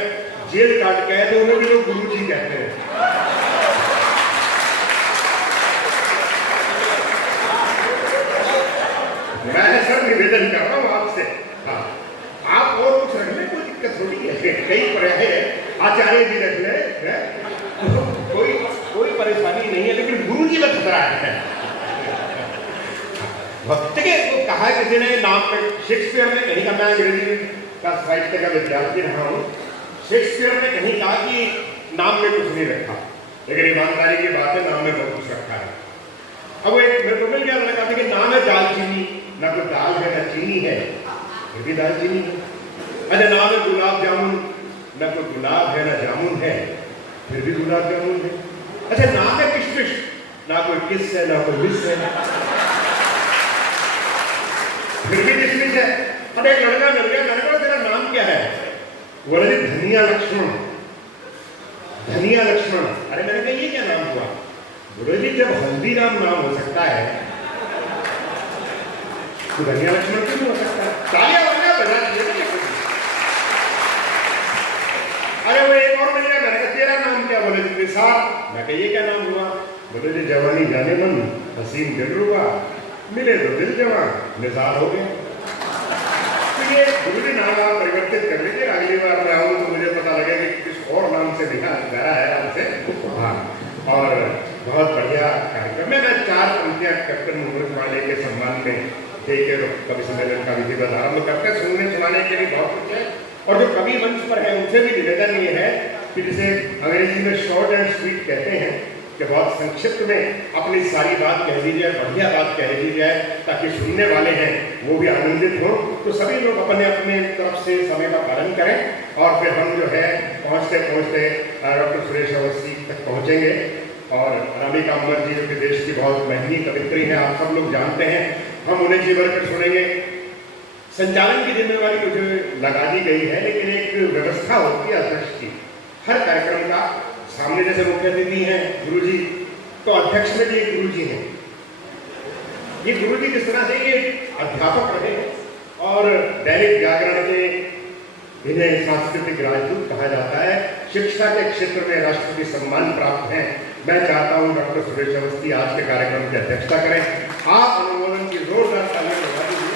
जेल काट गए थे, उन्हें भी लोग गुरु जी कहते हैं। मैं सर निवेदन कर रहा हूं आपसे, हाँ, आप और कुछ रख लें, कोई दिक्कत थोड़ी है। कई पर्याय है, आचार्य जी रख लें, कोई परेशानी नहीं है, लेकिन गुरु जी में खतरा है। भक्त के वो कहा किसी ने नाम पे, शेक्सपियर ने कहीं कहा, मैं अंग्रेजी का साहित्य का विद्यार्थी रहा हूँ, शेक्सपियर ने कहीं कहा कि नाम में कुछ नहीं रखा, लेकिन ईमानदारी की बात है नाम में बहुत कुछ रखा है। अब वो एक मेरे को मिल गया, मैंने कहा कि नाम है दालचीनी, ना कोई दाल है ना चीनी है, फिर भी दालचीनी है। अच्छा नाम है गुलाब जामुन, ना कोई गुलाब है ना जामुन है, फिर भी गुलाब जामुन है। अच्छा नाम है किशमिश, ना कोई किस है ना कोई मिस है, फिर भी किशमिश है। अब एक लड़का मिल गया, मैंने कहा तेरा नाम क्या है? बोले जी धनिया लक्ष्मण। धनिया लक्ष्मण, अरे मैंने कहा ये क्या नाम हुआ? बोले जी जब हल्दीराम नाम हो सकता है तो धनिया लक्ष्मण क्यों हो सकता है? तालियां बजा दीजिए। अरे वो एक और मिल गया, मैंने कहा तेरा नाम क्या? बोले जी निसार। मैं कहा ये क्या नाम हुआ? बोले जी जवानी जाने मन, हसीन दिल रुबा, मिले तो दिल जवान, निसार हो गए। तो ये गुरु जी नाम आप परिवर्तित कर लीजिए, अगली बार मैं आऊँ तो मुझे पता लगे कि किस और नाम से लिखा गया है हमसे। हाँ, और बहुत बढ़िया कार्यक्रम है। मैं 4 पंक्तियां कैप्टन मुहूर्त वाले के सम्मान में देके कवि सम्मेलन का विधिवत आरंभ करते हैं। सुनने सुनाने के लिए बहुत कुछ है, और जो कवि मंच पर है उनसे भी निवेदन ये है कि जिसे अंग्रेजी में शॉर्ट एंड स्वीट कहते हैं, कि बहुत संक्षिप्त में अपनी सारी बात कह दी जाए, बढ़िया बात कह दी जाए, ताकि सुनने वाले हैं वो भी आनंदित हों। तो सभी लोग अपने अपने तरफ से समय का पालन करें, और फिर हम जो है पहुँचते पहुँचते डॉक्टर सुरेश अवस्थी तक पहुँचेंगे। और अनामिका अमर जी जो कि देश की बहुत महंगी कवित्री हैं, आप सब लोग जानते हैं, हम उन्हें जी भरकर सुनेंगे। संचालन की जिम्मेवारी मुझे लगा दी गई है, लेकिन एक व्यवस्था होती है अध्यक्ष की हर कार्यक्रम का। सामने जैसे मुख्य अतिथि हैं गुरुजी, तो अध्यक्ष में भी एक गुरुजी हैं। ये गुरुजी जिस तरह से ये अध्यापक रहे और दैनिक जागरण के इन्हें सांस्कृतिक राजदूत कहा जाता है, शिक्षा के क्षेत्र में राष्ट्रपति सम्मान प्राप्त हैं। मैं चाहता हूं डॉक्टर सुरेश अवस्थी आज के कार्यक्रम की अध्यक्षता करें। आप अनुमोदन की जोरदार तालियां बजा दीजिए।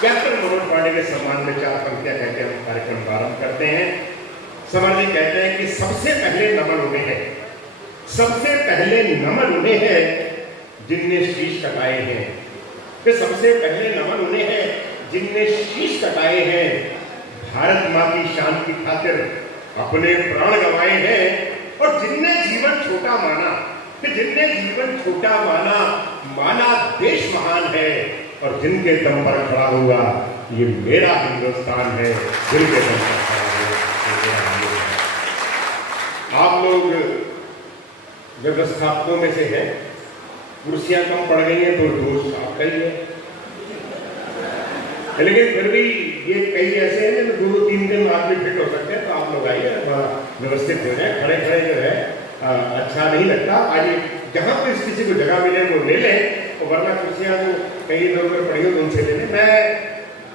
कैप्टन मनोज पांडे के सम्मान में 4 पंक्तियां कहकर हम कार्यक्रम प्रारंभ करते हैं। समर जी कहते हैं कि सबसे पहले नमन उन्हें है, सबसे पहले नमन उन्हें है जिनने शीश कटाए हैं। कि सबसे पहले नमन उन्हें है जिनने शीश कटाए हैं, भारत माँ की शान की खातिर अपने प्राण गंवाए हैं, और जिनने जीवन छोटा माना, कि जिनने जीवन छोटा माना, माना देश महान है, और जिनके दम पर खड़ा हुआ ये मेरा हिंदुस्तान है, जिनके दम पर खड़ा हुआ। आप लोग व्यवस्थापकों में से हैं, कुर्सियां कम पड़ गई हैं तो दोष आपका ही है, लेकिन फिर भी ये कई ऐसे हैं जिनमें 2-3 दिन आदमी फिट हो सकते हैं। तो आप लोग आइए, व्यवस्थित हो जाए। खड़े खड़े जो है अच्छा नहीं लगता। आइए, जहाँ पर किसी को जगह मिले वो ले लें, और वरना कुर्सियां जो कई लोगों में पड़ी हो तो उनसे ले लें। मैं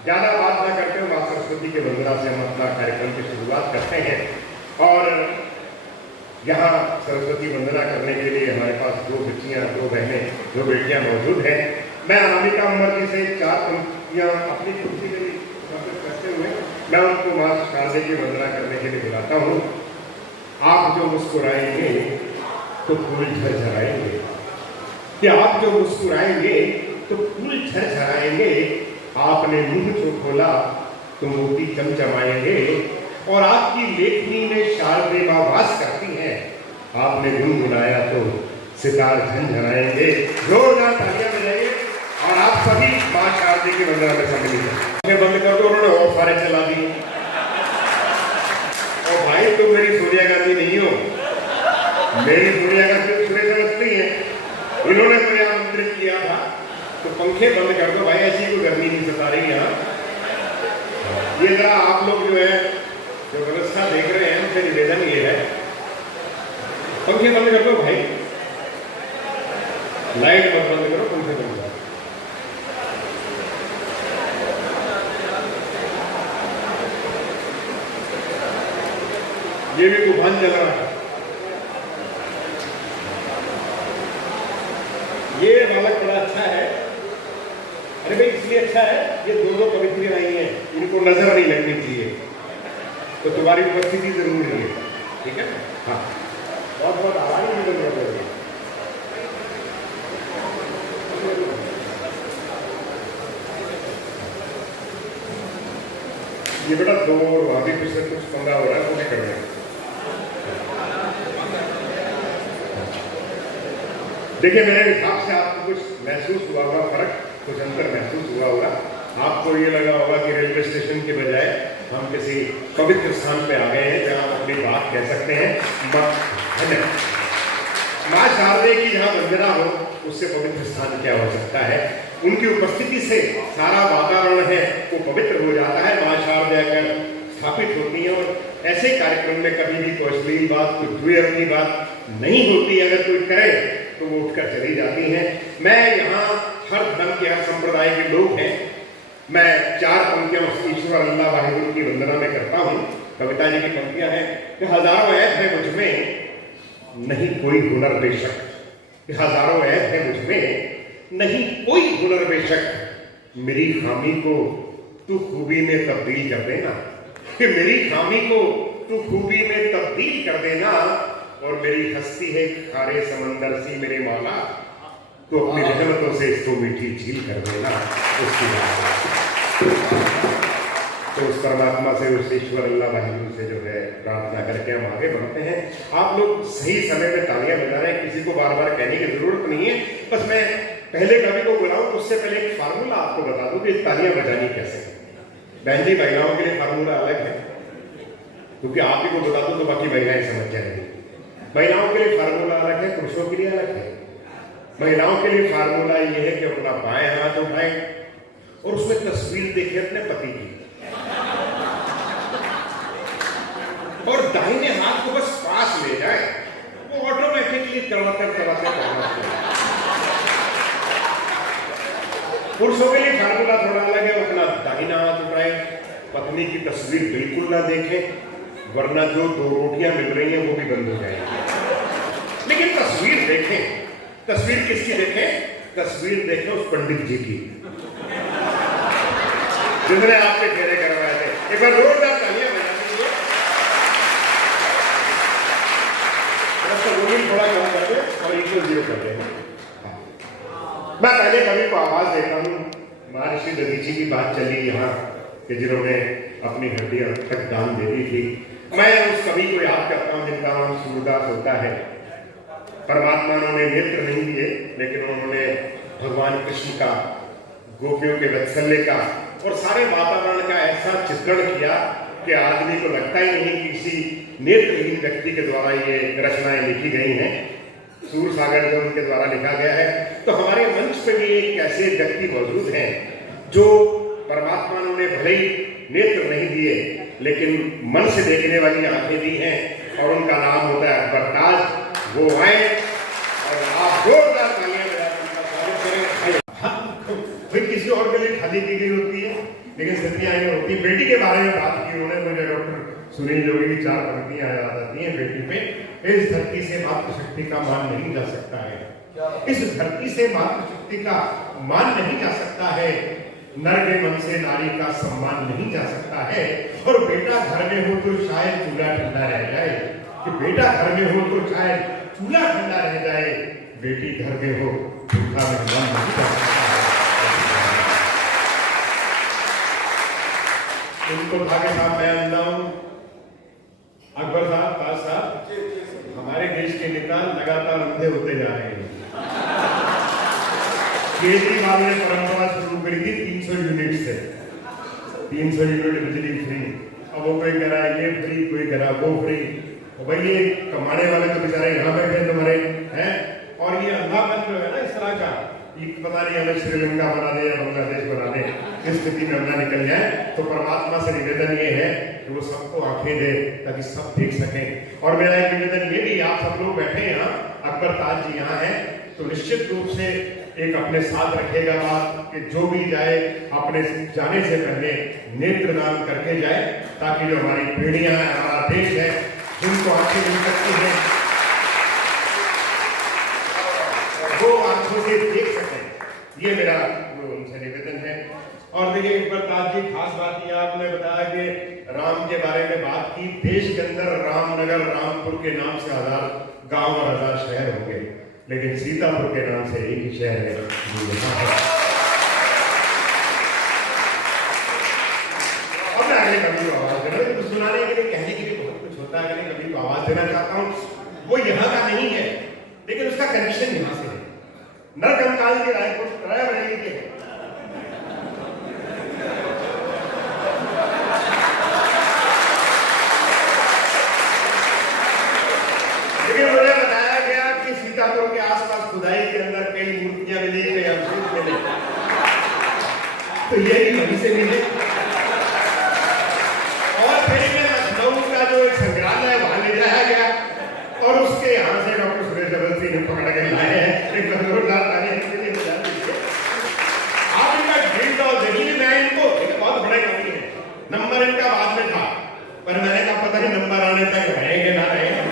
ज़्यादा बात ना करते हुए माँ सरस्वती के वंदना से हम अपना कार्यक्रम की शुरुआत करते हैं। और यहाँ सरस्वती वंदना करने के लिए हमारे पास 2 बच्चियाँ, 2 बहनें, 2 बेटियाँ मौजूद हैं। मैं अनामिका अमर जी से 4 पंक्तियाँ अपनी कुर्सी में करते हुए मैं उनको माँ शारदे की वंदना करने के लिए बुलाता हूँ। आप जो मुस्कुराएंगे तो फूल झरझराएंगे, कि आप जो मुस्कुराएंगे तो फूल झरझराएंगे, आपने मुंह जो खोला तो मोती चमचमाएंगे, और आपकी लेखनी में शारदे माँ वास करती हैं, आपने गुनगुनाया तो सितार झंझनाएंगे। जोरदार तालियां बजाइए, और आप सभी माँ शारदे की वंदना में सम्मिलित हैं। बंद कर दो, उन्होंने और सारे चला दिए। और भाई तुम मेरी सोनिया गांधी नहीं हो, मेरी सोनिया गांधी सुरेश अवस्थी है, इन्होंने मुझे आमंत्रित किया था। तो पंखे बंद कर दो भाई, ऐसी कोई गर्मी नहीं सता रही यहाँ। ये जरा आप लोग जो है जो व्यवस्था देख रहे हैं उनसे निवेदन ये है, पंखे बंद कर दो भाई, लाइट मत बंद करो, पंखे बंद करो। ये भी तूफान चल रहा है। ये बालक बड़ा अच्छा है। अरे भाई इसलिए अच्छा है, ये 2 कवित्रियां आई हैं, इनको नजर नहीं लगनी चाहिए, तो तुम्हारी उपस्थिति जरूरी है, ठीक है। हाँ, बहुत बहुत आभारी भी लोग। ये बेटा दो और वहाँ भी कुछ पंगा हो रहा है, वो भी कर रहे हैं। देखिए मेरे हिसाब से आपको कुछ महसूस हुआ होगा, फर्क कुछ अंतर महसूस हुआ होगा। आपको ये लगा होगा कि रेलवे स्टेशन के बजाय हम किसी पवित्र स्थान पे आ गए हैं जहाँ हम अपनी बात कह सकते हैं। धन्यवाद। माँ शारदे की जहाँ वंदना हो उससे पवित्र स्थान क्या हो सकता है। उनकी उपस्थिति से सारा वातावरण है वो पवित्र हो जाता है। माँ शारदे अगर स्थापित होती है और ऐसे कार्यक्रम में कभी भी कोई अश्लील बात, कोई द्वेष की बात नहीं होती, अगर कोई करे तो वो उठकर चली जाती हैं। मैं यहाँ हर धर्म के, हर संप्रदाय के लोग हैं। मैं 4 पंक्तियां ईश्वर अल्लाह वाहिगुरु की वंदना में करता हूँ। कविता जी की पंक्तियां हैं कि हजारों ऐब है मुझ में नहीं कोई हुनर बेशक, कि हजारों ऐब है मुझ में नहीं कोई हुनर बेशक, मेरी खामी को तू खूबी में तब्दील कर देना, कि मेरी खामी को तू खूबी में तब्दील कर देना, और मेरी हस्ती है खारे समंदर सी मेरे मौला, तो अपनी रहमतों से इसको मीठी झील कर देना। उसकी तो उस परमात्मा से, उस ईश्वर अल्लाह वाहिगुरु से जो है प्रार्थना करके हम आगे बढ़ते हैं। आप लोग सही समय में तालियां बजा रहे हैं, किसी को बार बार कहने की जरूरत नहीं है। बस मैं पहले कवि को बुलाऊं उससे पहले एक फार्मूला आपको बता दूं कि तालियां बजानी कैसे है। बहन जी, महिलाओं के लिए फार्मूला अलग है, क्योंकि आप ही को बता दूं तो बाकी महिलाएं समझ जाएंगी। महिलाओं के लिए फार्मूला अलग है, पुरुषों के लिए अलग है। महिलाओं के लिए फार्मूला ये है कि अपना बाएं हाथ उठाएं और उसमें तस्वीर देखें अपने पति की, और दाहिने हाथ को बस पास ले जाए, वो ऑटोमेटिकली करवाते करना। पुरुषों के लिए फार्मूला थोड़ा अलग है, अपना दाहिना हाथ उठाए, पत्नी की तस्वीर बिल्कुल ना देखें, वरना जो 2 रोटियां मिल रही हैं वो भी बंद हो जाएगी। लेकिन तस्वीर देखें। तस्वीर किसकी देखें? तस्वीर देखें उस पंडित जी की जिन्होंने आपके फेरे करवाए थे। एक बार जोरदार तालियां बजा दीजिए। थोड़ा कम कर दे और इक्वल 0 कर दे। मैं पहले कवि को आवाज देता हूँ। महर्षि दधीची की बात चली यहाँ कि जिन्होंने अपनी हड्डियां तक दान दे दी थी। मैं उस कवि को याद करता हूँ जिनका नाम सूरदास होता है। परमात्मा उन्होंने नेत्र नहीं दिए, लेकिन उन्होंने भगवान कृष्ण का, गोपियों के वत्सल्य का और सारे वातावरण का ऐसा चित्रण किया कि आदमी को लगता ही नहीं कि किसी नेत्रहीन व्यक्ति के द्वारा ये रचनाएं लिखी गई हैं। सूर सागर जो उनके द्वारा लिखा गया है। तो हमारे मंच पे भी एक ऐसे व्यक्ति मौजूद हैं जो परमात्मा ने उन्हें भले ही नेत्र नहीं दिए, लेकिन मन से देखने वाली आंखें दी हैं, और उनका नाम होता है अकबर ताज। वो आए और आप जोरदार तालियां बजाकर उनका स्वागत करें। भाई किसी और के लिए खाली की गई होती है, लेकिन स्थितियां ये होती है। बेटी के बारे में बात की उन्होंने, मुझे डॉक्टर सुनील जोगी की 4 पंक्तियां याद आती हैं बेटी पे। इस धरती से मातृशक्ति का मान नहीं जा सकता है, इस धरती से मातृशक्ति का मान नहीं जा सकता है, नर के मन से नारी का सम्मान नहीं जा सकता है। और बेटा घर में हो तो शायद चूल्हा ठंडा रह जाए, कि बेटा घर में हो तो शायद चूल्हा ठंडा रह जाए, बेटी घर में हो भूखा मेहमान नहीं जा सकता। उनको था कि साहब मैं अंधा हूं। अकबर साहब, ताज साहब, हमारे देश के नेता लगातार अंधे होते जा रहे हैं। केजरीवाल ने परंपरा शुरू करी थी 300 यूनिट से, 300 यूनिट बिजली फ्री। अब वो कोई कह रहा है ये फ्री, कोई कह रहा है वो फ्री। भाई ये कमाने वाले तो बेचारे यहाँ बैठे तुम्हारे हैं। और ये अंधापन जो है ना इस तरह का, ये पता नहीं हमें श्रीलंका बना दे या बांग्लादेश बना दे, इस स्थिति में हम ना निकल जाए। तो परमात्मा से निवेदन ये है कि वो सबको आंखें दे ताकि सब देख सकें। और मेरा एक निवेदन ये भी, आप सब लोग बैठे हैं यहाँ, अकबर ताज जी यहाँ हैं, तो निश्चित रूप से एक अपने साथ रखेगा बात कि जो भी जाए अपने जाने से पहले नेत्र दान करके जाए, ताकि जो हमारी पीढ़ियां हैं, हमारा देश है, जिनको आंखें मिल सकती हैं, वो आंखों से देख सकें। ये मेरा उनसे निवेदन है। और देखिए अकबर ताज जी, खास बात ये आपने बताया कि राम के बारे में बात की। देश के अंदर रामनगर, रामपुर के नाम से 1000 गांव और 1000 शहर होंगे, लेकिन सीतापुर के नाम से एक ही शहर है जो यहाँ है। अब मैं आगे बढ़ना लिए कहने के लिए बहुत कुछ होता है, अगर कभी तो आवाज देना चाहता हूँ। वो यहाँ का नहीं है, लेकिन उसका कनेक्शन यहाँ से है। नरकंकाल के रायबरेली के हैं। लेकिन मुझे बताया गया कि सीतापुर के आसपास खुदाई के अंदर कई मूर्तियां मिली, कई अवशेष मिले, तो यही वहीं से मिले। और फिर लखनऊ का जो एक संग्रहालय वहां ले जाया गया और उसके यहाँ से डॉक्टर सुरेश अवस्थी ने पकड़ के लाए हैं। एक जोरदार ताली के लिए बजा दीजिए। आप इनका ड्रिल और देखिए, मैं इनको बहुत बड़े कवि है, नंबर इनका बाद में था, पर मैंने कहा पता नहीं नंबर आने तक रहेंगे ना रहेंगे,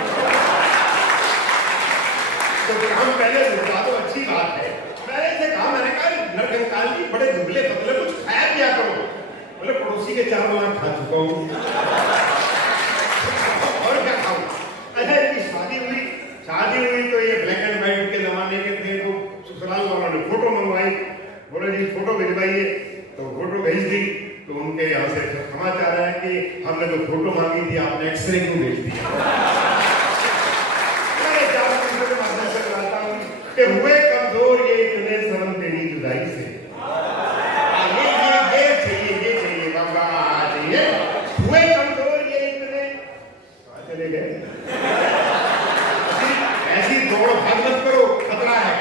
तो काम पहले होता तो अच्छी बात है। मैंने इसे कहा, मैंने कहा नरकंकाल जी बड़े दुबले पतले, कुछ खाया पिया करो। बोले पड़ोसी के 4 लाख खा चुका हूँ, और क्या खाऊं। अच्छा, इनकी शादी हुई तो ये ब्लैक एंड व्हाइट के जमाने के थे, तो ससुराल वालों ने फोटो मंगवाई। बोले जी फोटो भिजवाइए, तो फोटो भेज दी। तो उनके यहाँ से समाचार है कि हमने तो फोटो मांगी थी, आपने एक्सरे क्यों भेज दिया। हुए कमजोर ये इतने सनम तेरी जुदाई से। ये चाहिए बाबा, चाहिए। हुए कमजोर ये इतने, चले गए। ऐसी दौड़ भाग मत करो, खतरा है।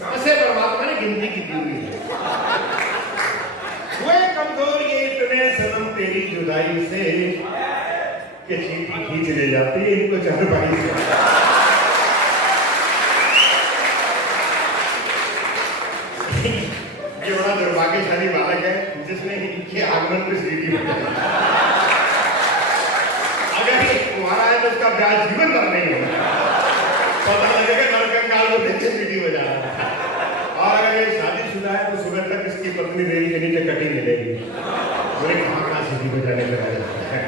सांसें परमात्मा ने गिनती की दी हुई है। हुए कमजोर ये इतने सनम तेरी जुदाई से कि चींटी खींच ले जाती है इनको चारपाई से। ये बड़ा दुर्भाग्यशाली बालक है जिसने इनके आगमन पर सीटी बजाई। अगर ये कुंवारा है तो उसका ब्याह जीवन भर नहीं होगा, पता लगेगा नरकंकाल को पीछे सीटी बजा रहा है। और अगर ये शादीशुदा है तो सुबह तक इसकी पत्नी रेल के नीचे कटी मिलेगी। बोले कहाँ सीटी बजाने पर आ जाता है।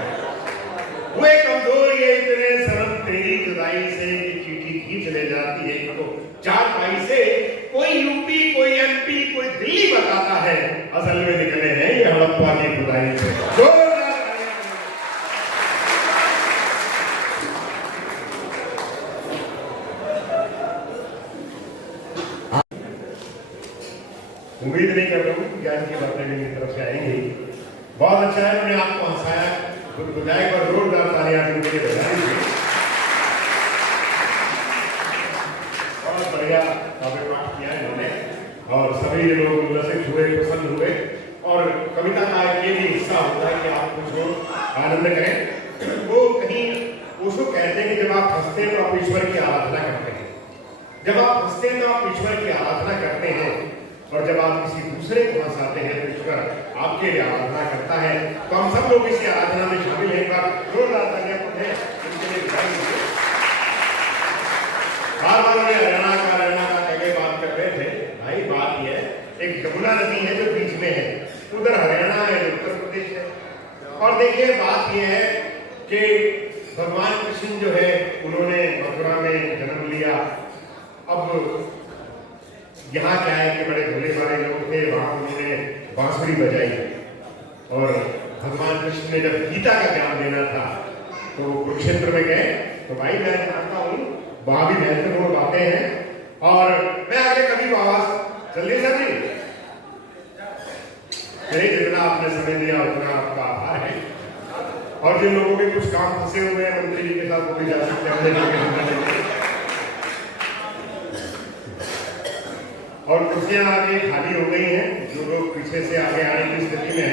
वे कमजोर ये इतने सनम तेरी जुदाई से चिट्ठी खींच ले जाती है इनको चारपाई से। कोई यूपी, कोई एमपी, कोई दिल्ली बताता है, असल में निकले हैं ये हड़प्पा की खुदाई से। उम्मीद नहीं कर रहा हूँ ज्ञान की बातें मेरी तरफ से आएंगी। बहुत अच्छा है, मैंने आपको हंसाया, बुझाई पर जोरदार तालियां उनके लिए बजा दीजिए। बहुत बढ़िया काव्य पाठ किया इन्होंने और सभी लोग उल्लसित हुए, प्रसन्न हुए। और कविता का ये भी हिस्सा होता है कि आप कुछ आनंद करें। वो कहीं उसको कहते हैं कि जब आप हंसते हैं तो आप ईश्वर की आराधना करते हैं। जब आप हंसते हैं तो आप ईश्वर की आराधना करते हैं, और जब आप किसी दूसरे को हंसाते हैं तो ईश्वर आपके लिए आराधना करता है। तो हम सब लोग इसी आराधना में शामिल हैं। एक बार जोरदार तालियां है इनके लिए बधाई दीजिए। बार-बार हरियाणा का कई बात कर रहे थे। भाई बात यह है, एक यमुना नदी है जो बीच में है, उधर हरियाणा है, उत्तर प्रदेश है। और देखिए बात यह है कि भगवान कृष्ण जो है उन्होंने मथुरा में जन्म लिया। अब यहाँ क्या है कि बड़े भले भाले लोग थे, वहां उन्होंने बांसुरी बजाई। और भगवान कृष्ण ने जब गीता का ज्ञान देना था तो कुरुक्षेत्र में गए। तो भाई मैं जानता हूँ वहां भी महत्वपूर्ण बातें हैं। और मैं आगे कभी आवाज जल्दी सर जी जितना आपने समय दिया उतना आपका आभार है। और जिन लोगों के कुछ काम फंसे हुए हैं मंत्री जी के साथ वो भी जा सकते हैं। और कुर्सियां आगे खाली हो गई हैं, जो लोग पीछे से आगे आने की स्थिति में